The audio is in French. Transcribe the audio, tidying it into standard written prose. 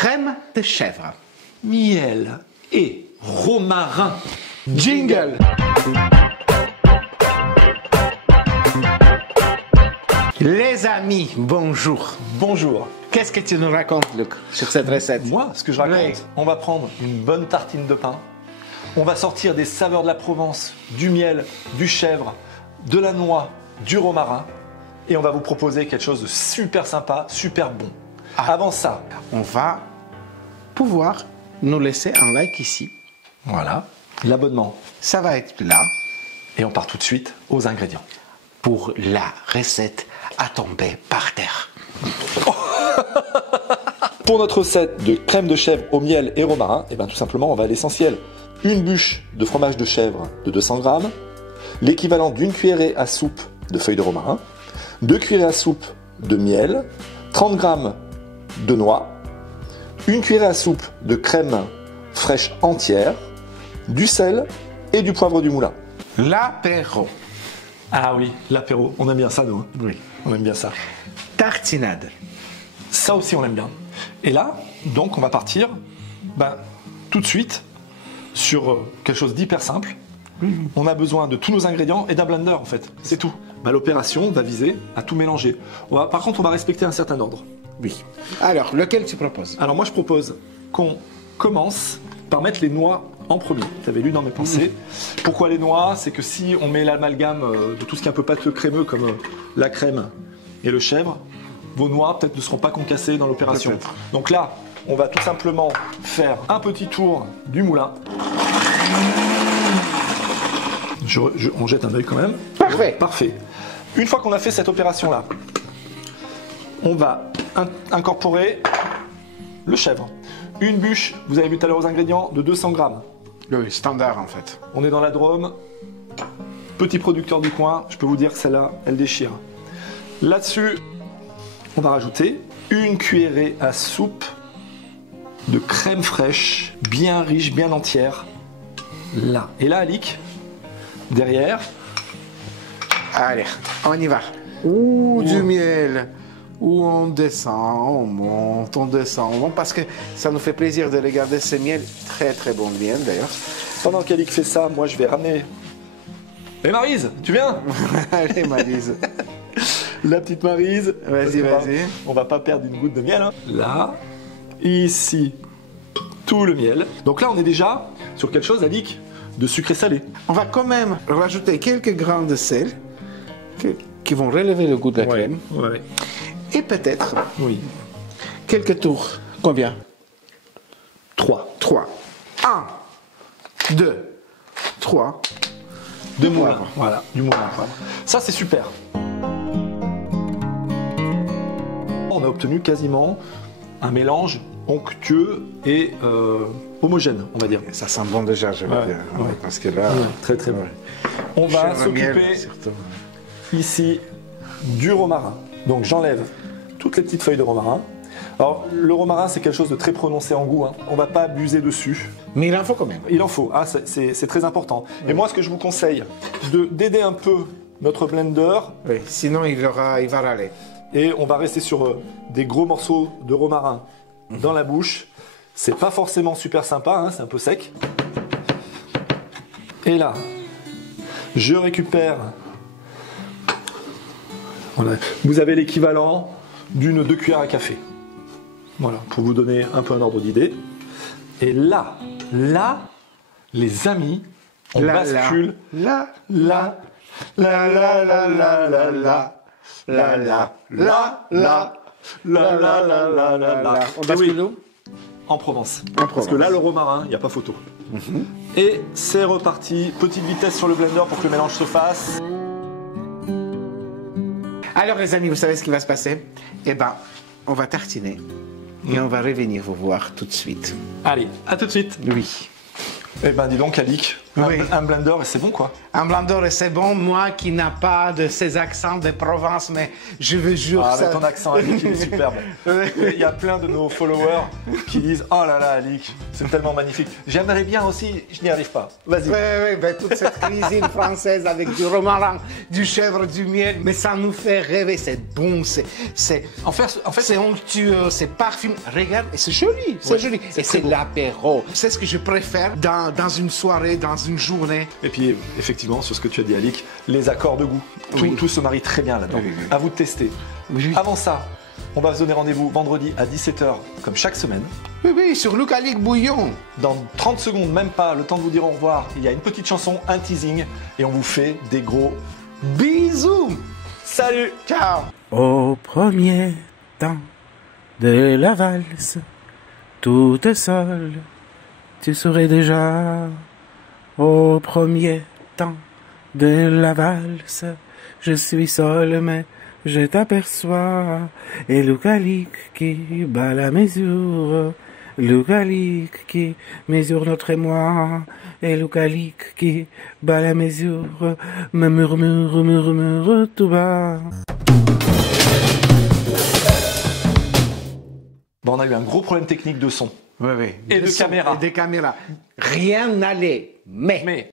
crème de chèvre. Miel et romarin. Jingle. Les amis, bonjour. Bonjour. Qu'est-ce que tu nous racontes, Luc, sur cette recette? Moi, ce que je raconte, Oui. on va prendre une bonne tartine de pain. On va sortir des saveurs de la Provence, du miel, du chèvre, de la noix, du romarin. Et on va vous proposer quelque chose de super sympa, super bon. Avant ça, On va pouvoir nous laisser un like ici. voilà, l'abonnement. Ça va être là Et on part tout de suite aux ingrédients. pour la recette à tomber par terre. Pour notre recette de crème de chèvre au miel et romarin, et bien tout simplement, on va à l'essentiel. Une bûche de fromage de chèvre de 200 g, l'équivalent d'une cuillerée à soupe de feuilles de romarin, 2 cuillerées à soupe de miel, 30 g de noix, une cuillerée à soupe de crème fraîche entière, du sel et du poivre du moulin. L'apéro. Ah oui, l'apéro, on aime bien ça, nous. Oui. On aime bien ça. Tartinade. Ça aussi, on l'aime bien. Et là, donc, on va partir tout de suite sur quelque chose d'hyper simple. On a besoin de tous nos ingrédients et d'un blender, en fait. C'est tout. L'opération va viser à tout mélanger. Par contre, on va respecter un certain ordre. Oui. Alors, lequel tu proposes? Alors, moi, je propose qu'on commence par mettre les noix en premier. Tu avais lu dans mes pensées. Pourquoi les noix? C'est que si on met l'amalgame de tout ce qui est un peu pâteux crémeux, comme la crème et le chèvre, vos noix peut-être ne seront pas concassées dans l'opération. Peut-être. Donc là, on va tout simplement faire un petit tour du moulin. On jette un œil quand même. Parfait. Parfait. Une fois qu'on a fait cette opération-là, on va incorporer le chèvre. Une bûche, vous avez vu tout à l'heure aux ingrédients, de 200 g. Le standard, en fait. On est dans la Drôme, petit producteur du coin, je peux vous dire que celle-là, elle déchire. Là-dessus, on va rajouter une cuillerée à soupe de crème fraîche, bien riche, bien entière. Là. Et là, Alic, derrière, Allez, on y va. Ouh, du miel. Où on descend, on monte, on descend, on monte, parce que ça nous fait plaisir de regarder ce miel. Très très bon miel d'ailleurs. pendant qu'Alic fait ça, moi je vais ramener... Mais Maryse, tu viens? Allez, Maryse. La petite Maryse. Vas-y, Parce qu'on vas-y. On va pas perdre une goutte de miel. Hein. Là, ici, tout le miel. Donc là, on est déjà sur quelque chose, Alic, de sucré salé. On va quand même rajouter quelques grains de sel qui vont relever le goût de la crème. Ouais. Et peut-être Oui. quelques tours. Combien? 3. 3. 1, 2, 3. De moulin. poivre. Voilà, du moulin. Voilà. Ça, c'est super. On a obtenu quasiment un mélange onctueux et homogène, on va dire. Ça sent bon déjà, je veux Ouais, dire. ouais. Parce que là, Très très bon. On va chèvre miel, s'occuper surtout. ici du romarin. Donc j'enlève toutes les petites feuilles de romarin. Alors le romarin, c'est quelque chose de très prononcé en goût. Hein. On ne va pas abuser dessus. Mais il en faut quand même. Il en faut, c'est très important. Et moi, ce que je vous conseille, d'aider un peu notre blender, Oui, sinon il va râler. et on va rester sur des gros morceaux de romarin dans la bouche. C'est pas forcément super sympa, hein, c'est un peu sec. Et là, je récupère. Voilà. Vous avez l'équivalent d'une 2 cuillères à café. Voilà, pour vous donner un peu un ordre d'idée. Et là, les amis, on bascule. Là. Là, la la la la la la. La la la la la la la la la la. On Eh bascule oui, où? en Provence. En Parce que là, le romarin, il n'y a pas photo. Et c'est reparti. Petite vitesse sur le blender pour que le mélange se fasse. Alors les amis, vous savez ce qui va se passer? Eh ben, on va tartiner. Et on va revenir vous voir tout de suite. Allez, à tout de suite. Oui. Eh ben, dis donc, Alic, Oui. Un blender et c'est bon quoi. Un blender et c'est bon, moi qui n'a pas de ces accents de Provence, mais je vous jure Ah, ça. mais ton accent, Alec, il est superbe. Il y a plein de nos followers qui disent « Oh là là, Alec, c'est tellement magnifique. J'aimerais bien aussi, je n'y arrive pas. Vas-y. Oui, ben, toute cette cuisine française avec du romarin, du chèvre, du miel, mais ça nous fait rêver, c'est bon, En fait, c'est onctueux, c'est parfumé. Regarde, et c'est joli, c'est joli. Et c'est l'apéro. C'est ce que je préfère dans une soirée, dans une journée. Et puis, effectivement, sur ce que tu as dit, Alec, les accords de goût. Tout se marie très bien là-dedans. Oui, oui. À vous de tester. Oui. Avant ça, on va se donner rendez-vous vendredi à 17h, comme chaque semaine. Oui, sur Luc Alic Bouillon. Dans 30 secondes, même pas, le temps de vous dire au revoir, il y a une petite chanson, un teasing, et on vous fait des gros Bisous. salut. Ciao. Au premier temps de la valse, toute seule, tu serais déjà. Au premier temps de la valse, je suis seul mais je t'aperçois. Et Luc Alic qui bat la mesure, Luc Alic qui mesure notre émoi, et Luc Alic qui bat la mesure, me murmure tout bas. Bon, on a eu un gros problème technique de son. Oui. Et de caméra. Et des caméras. Rien n'allait, mais